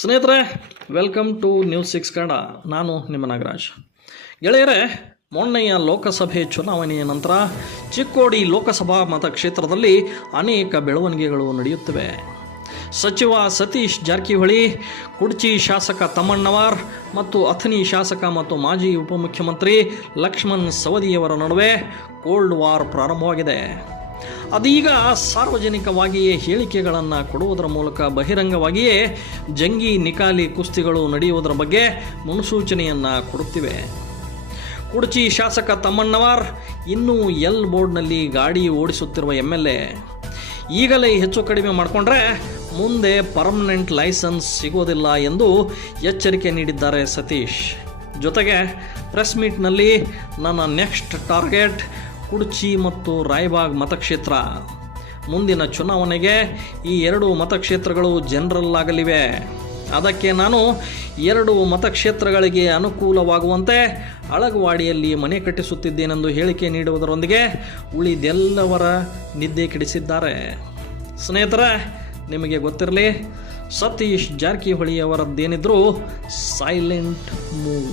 ಸ್ನೇಹಿತರೆ, welcome two news 6 Kannada. ನಾನು ನಿಮ್ಮ ನಾಗರಾಜ್. ಗೆಳೆಯರೇ, ಮೊನ್ನೆಯ ಲೋಕಸಭೆ ಚುನಾವಣೆಯ ನಂತರ ಚಿಕ್ಕೋಡಿ ಲೋಕಸಭಾ ಮತಕ್ಷೇತ್ರದಲ್ಲಿ ಅನೇಕ ಬೆಳವಣಿಗೆಗಳು ನಡೆಯುತ್ತಿವೆ. ಸಚಿವ ಸತೀಶ್ ಜಾರಕಿಹೊಳಿ, ಕುಡ್ಚಿ ಶಾಸಕ ತಮ್ಮಣ್ಣವರ್ ಮತ್ತು ಅಥಣಿ ಶಾಸಕ ಮತ್ತು ಮಾಜಿ ಉಪಮುಖ್ಯಮಂತ್ರಿ ಲಕ್ಷ್ಮಣ್ ಸವದಿಯವರ ನಡುವೆ ಕೋಲ್ಡ್ ವಾರ್ ಪ್ರಾರಂಭವಾಗಿದೆ. ಅದೀಗ ಸಾರ್ವಜನಿಕವಾಗಿಯೇ ಹೇಳಿಕೆಗಳನ್ನು ಕೊಡುವುದರ ಮೂಲಕ ಬಹಿರಂಗವಾಗಿಯೇ ಜಂಗಿ ನಿಕಾಲಿ ಕುಸ್ತಿಗಳು ನಡೆಯುವುದರ ಬಗ್ಗೆ ಮುನ್ಸೂಚನೆಯನ್ನು ಕೊಡುತ್ತಿವೆ. ಕುಡ್ಚಿ ಶಾಸಕ ತಮ್ಮಣ್ಣವರ್ ಇನ್ನೂ ಎಲ್ ಬೋರ್ಡ್ನಲ್ಲಿ ಗಾಡಿ ಓಡಿಸುತ್ತಿರುವ MLA. ಈಗಲೇ ಹೆಚ್ಚು ಕಡಿಮೆ ಮಾಡಿಕೊಂಡ್ರೆ ಮುಂದೆ ಪರ್ಮನೆಂಟ್ ಲೈಸೆನ್ಸ್ ಸಿಗೋದಿಲ್ಲ ಎಂದು ಎಚ್ಚರಿಕೆ ನೀಡಿದ್ದಾರೆ ಸತೀಶ್. ಜೊತೆಗೆ ಪ್ರೆಸ್ ಮೀಟ್ನಲ್ಲಿ ನನ್ನ ನೆಕ್ಸ್ಟ್ ಟಾರ್ಗೆಟ್ ಕುಡ್ಚಿ ಮತ್ತು ರಾಯಬಾಗ್ ಮತಕ್ಷೇತ್ರ. ಮುಂದಿನ ಚುನಾವಣೆಗೆ ಈ 2 ಮತಕ್ಷೇತ್ರಗಳು ಜನರಲ್ ಆಗಲಿವೆ. ಅದಕ್ಕೆ ನಾನು 2 ಮತಕ್ಷೇತ್ರಗಳಿಗೆ ಅನುಕೂಲವಾಗುವಂತೆ ಅಳಗವಾಡಿಯಲ್ಲಿ ಮನೆ ಕಟ್ಟಿಸುತ್ತಿದ್ದೇನೆಂದು ಹೇಳಿಕೆ ನೀಡುವುದರೊಂದಿಗೆ ಉಳಿದೆಲ್ಲವರ ನಿದ್ದೆ ಕೆಡಿಸಿದ್ದಾರೆ. ಸ್ನೇಹಿತರೆ, ನಿಮಗೆ ಗೊತ್ತಿರಲಿ, ಸತೀಶ್ ಜಾರಕಿಹೊಳಿ ಅವರದ್ದೇನಿದ್ರು ಸೈಲೆಂಟ್ ಮೂವ್.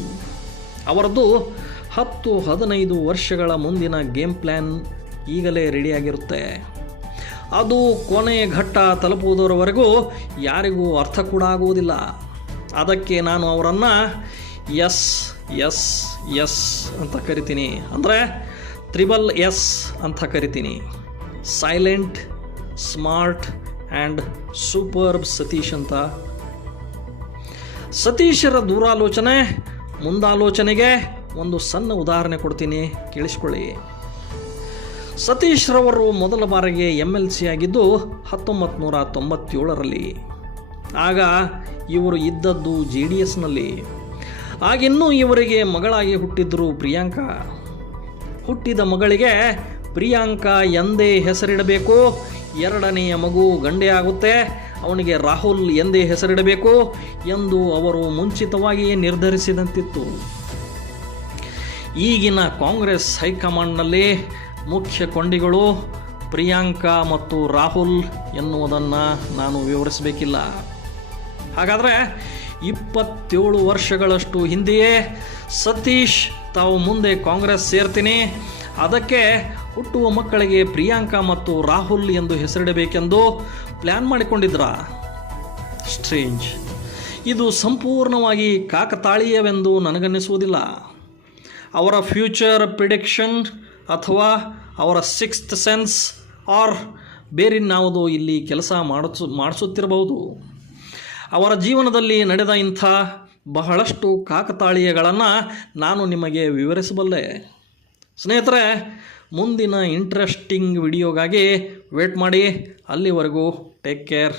ಅವರದ್ದು 10-15 ವರ್ಷಗಳ ಮುಂದಿನ ಗೇಮ್ ಪ್ಲ್ಯಾನ್ ಈಗಲೇ ರೆಡಿಯಾಗಿರುತ್ತೆ. ಅದು ಕೊನೆ ಘಟ್ಟ ತಲುಪುವುದರವರೆಗೂ ಯಾರಿಗೂ ಅರ್ಥ ಕೂಡ ಆಗುವುದಿಲ್ಲ. ಅದಕ್ಕೆ ನಾನು ಅವರನ್ನು ಎಸ್ ಎಸ್ ಎಸ್ ಅಂತ ಕರಿತೀನಿ, ಅಂದರೆ SSS ಅಂತ ಕರಿತೀನಿ. Silent, smart and superb Satish ಅಂತ. ಸತೀಶರ ದೂರಾಲೋಚನೆ ಮುಂದಾಲೋಚನೆಗೆ ಒಂದು ಸಣ್ಣ ಉದಾಹರಣೆ ಕೊಡ್ತೀನಿ, ಕೇಳಿಸ್ಕೊಳ್ಳಿ. ಸತೀಶ್ ರವರು ಮೊದಲ ಬಾರಿಗೆ MLC ಆಗಿದ್ದು 1997ರಲ್ಲಿ. ಆಗ ಇವರು ಇದ್ದದ್ದು JDSನಲ್ಲಿ. ಆಗಿನ್ನೂ ಇವರಿಗೆ ಮಗಳಾಗಿ ಹುಟ್ಟಿದ್ರು ಪ್ರಿಯಾಂಕಾ. ಹುಟ್ಟಿದ ಮಗಳಿಗೆ ಪ್ರಿಯಾಂಕಾ ಎಂದೇ ಹೆಸರಿಡಬೇಕು, 2ನೆಯ ಮಗು ಗಂಡೆ ಆಗುತ್ತೆ, ಅವನಿಗೆ ರಾಹುಲ್ ಎಂದೇ ಹೆಸರಿಡಬೇಕು ಎಂದು ಅವರು ಮುಂಚಿತವಾಗಿಯೇ ನಿರ್ಧರಿಸಿದಂತಿತ್ತು. ಈಗಿನ ಕಾಂಗ್ರೆಸ್ ಹೈಕಮಾಂಡ್ನಲ್ಲಿ ಮುಖ್ಯ ಕೊಂಡಿಗಳು ಪ್ರಿಯಾಂಕಾ ಮತ್ತು ರಾಹುಲ್ ಎನ್ನುವುದನ್ನು ನಾನು ವಿವರಿಸಬೇಕಿಲ್ಲ. ಹಾಗಾದರೆ 27 ವರ್ಷಗಳಷ್ಟು ಹಿಂದೆಯೇ ಸತೀಶ್ ತಾವು ಮುಂದೆ ಕಾಂಗ್ರೆಸ್ ಸೇರ್ತೀನಿ, ಅದಕ್ಕೆ ಹುಟ್ಟುವ ಮಕ್ಕಳಿಗೆ ಪ್ರಿಯಾಂಕಾ ಮತ್ತು ರಾಹುಲ್ ಎಂದು ಹೆಸರಿಡಬೇಕೆಂದು ಪ್ಲ್ಯಾನ್ ಮಾಡಿಕೊಂಡಿದ್ರ. ಸ್ಟ್ರೇಂಜ್. ಇದು ಸಂಪೂರ್ಣವಾಗಿ ಕಾಕತಾಳೀಯವೆಂದು ನನಗನ್ನಿಸುವುದಿಲ್ಲ. ಅವರ ಫ್ಯೂಚರ್ ಪ್ರಿಡಿಕ್ಷನ್ ಅಥವಾ ಅವರ 6th ಸೆನ್ಸ್ ಆರ್ ಬೇರಿನ್ಯಾವುದೋ ಇಲ್ಲಿ ಕೆಲಸ ಮಾಡಿಸುತ್ತಿರಬಹುದು. ಅವರ ಜೀವನದಲ್ಲಿ ನಡೆದ ಇಂಥ ಬಹಳಷ್ಟು ಕಾಕತಾಳೀಯಗಳನ್ನು ನಾನು ನಿಮಗೆ ವಿವರಿಸಬಲ್ಲೆ. ಸ್ನೇಹಿತರೆ, ಮುಂದಿನ ಇಂಟ್ರೆಸ್ಟಿಂಗ್ ವಿಡಿಯೋಗಾಗಿ ವೇಟ್ ಮಾಡಿ. ಅಲ್ಲಿವರೆಗೂ ಟೇಕ್ ಕೇರ್.